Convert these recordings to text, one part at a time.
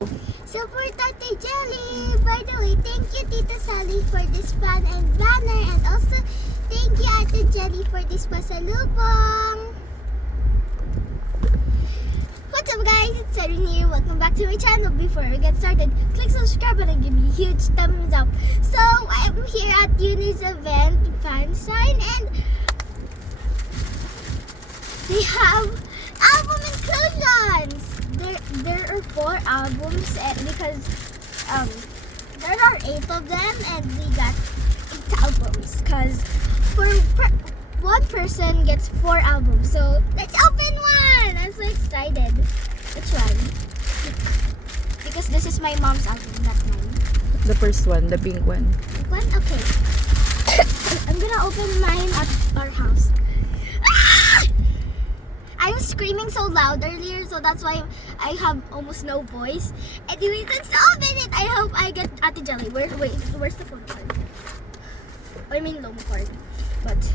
Support Ate Gehlee! By the way, thank you Tita Sally for this fan and banner, and also thank you Ate Gehlee for this pasalubong! What's up guys? It's Erin here. Welcome back to my channel. Before we get started, click subscribe button and give me a huge thumbs up. So, I'm here at UNIS event fan sign, and they have album inclusions! There are 4 albums because there are 8 of them, and we got 8 albums because one person gets 4 albums. So let's open one! I'm so excited. Which one? Because this is my mom's album, not mine. The first one, the pink one. Pink one? Okay. I'm gonna open mine at our house. I was screaming so loud earlier, so that's why I have almost no voice. Anyways, let's open it. I hope I get Ate Gehlee. Where's the phone card? I mean lomo card. But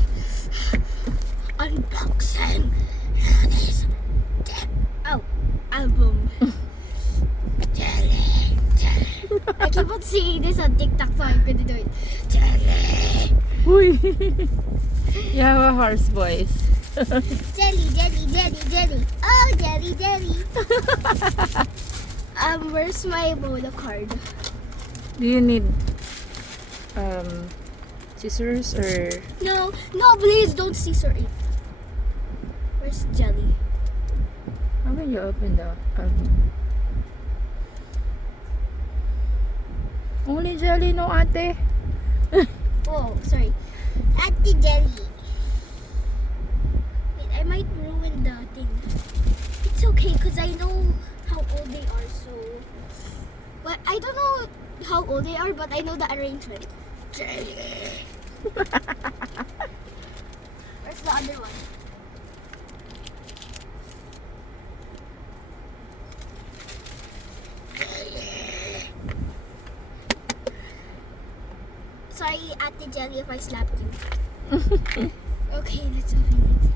unboxing this album. Gehlee. I keep on seeing this on TikTok, so I'm gonna do it. Gehlee. Uy! You have a harsh voice. Gehlee. Oh, Gehlee. Where's my mono card? Do you need scissors or? No, please don't scissor it. Where's Gehlee? How can you open the Only Gehlee, no ate. Oh, sorry. Ate Gehlee. Wait, I might ruin the thing. It's okay, because I know how old they are, so... But I don't know how old they are, but I know the arrangement. Gehlee. Where's the other one? Sorry, Ate Gehlee, if I slapped you. Okay, let's open it.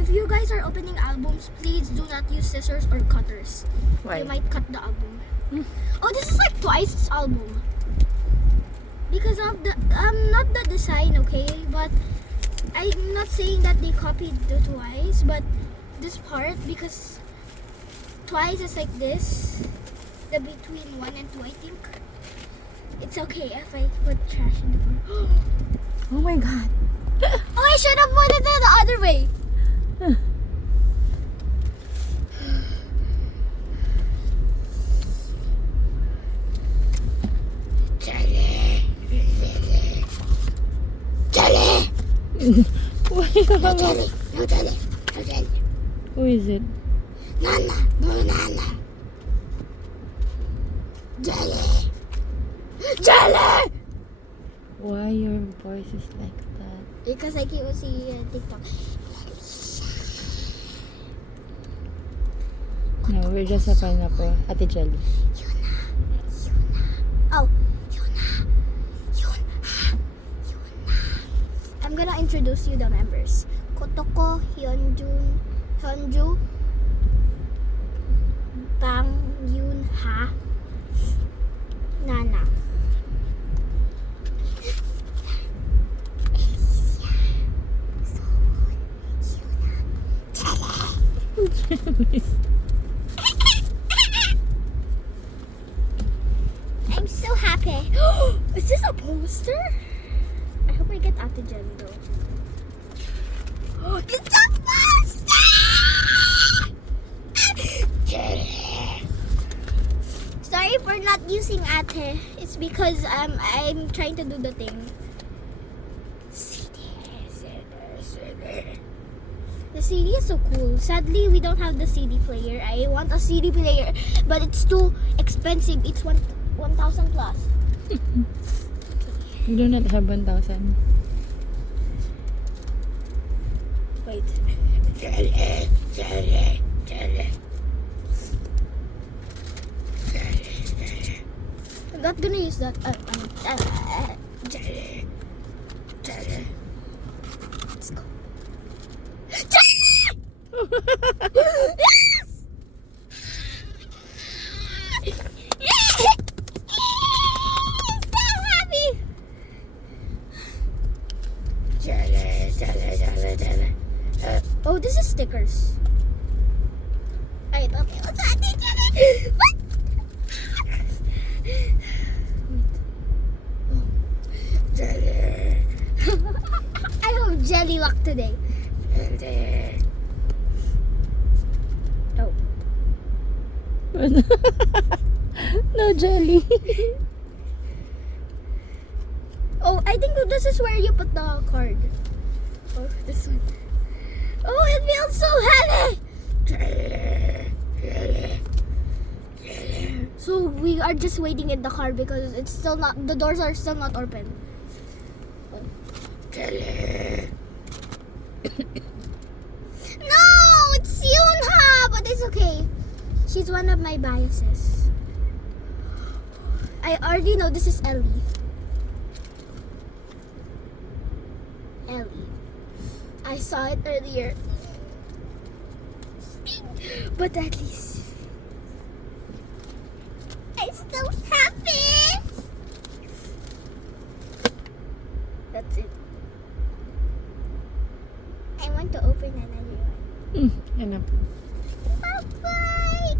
If you guys are opening albums, please do not use scissors or cutters. Why? You might cut the album. Oh, this is like Twice's album. Because of the not the design, okay, but I'm not saying that they copied the Twice, but this part, because Twice is like this, the between 1 and 2, I think. It's okay if I put trash in the phone. Oh my god. Oh, I should have put it the other way. Gehlee. Why? No Gehlee. Who is it? Nana. Gehlee. Why your voice is like that? Because I keep seeing TikTok. No, we're just opening up Ate Gehlee. Yuna. I'm gonna introduce you the members. Kotoko, Hyunju, Bang Yunha, Nana. I'm so happy. Is this a poster? I hope I get Ate Gehlee though. It's a poster! Sorry for not using Ate. It's because I'm trying to do the thing. CD. The CD is so cool. Sadly, we don't have the CD player. I want a CD player, but it's too expensive. It's 1,000 plus. You do not have 1,000. Wait. I'm not gonna use that. Let's go. Yes! So happy. Oh, this is stickers. I thought it was Auntie Jelly. What? I have jelly luck today. Oh. No jelly. Oh, I think this is where you put the card. Oh, this one. Oh, it feels so heavy. So we are just waiting in the car because it's still not, the doors are still not open. No, it's Yunha, but it's okay. She's one of my biases. I already know this is Ellie. Ellie. I saw it earlier. But at least I'm still happy. That's it. I want to open another one. Enough. Bye-bye.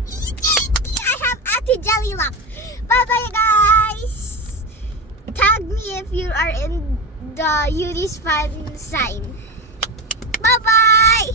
I have Auntie Jelly luck. Bye-bye, guys. Tag me if you are in the UNIS fan sign. Bye-bye.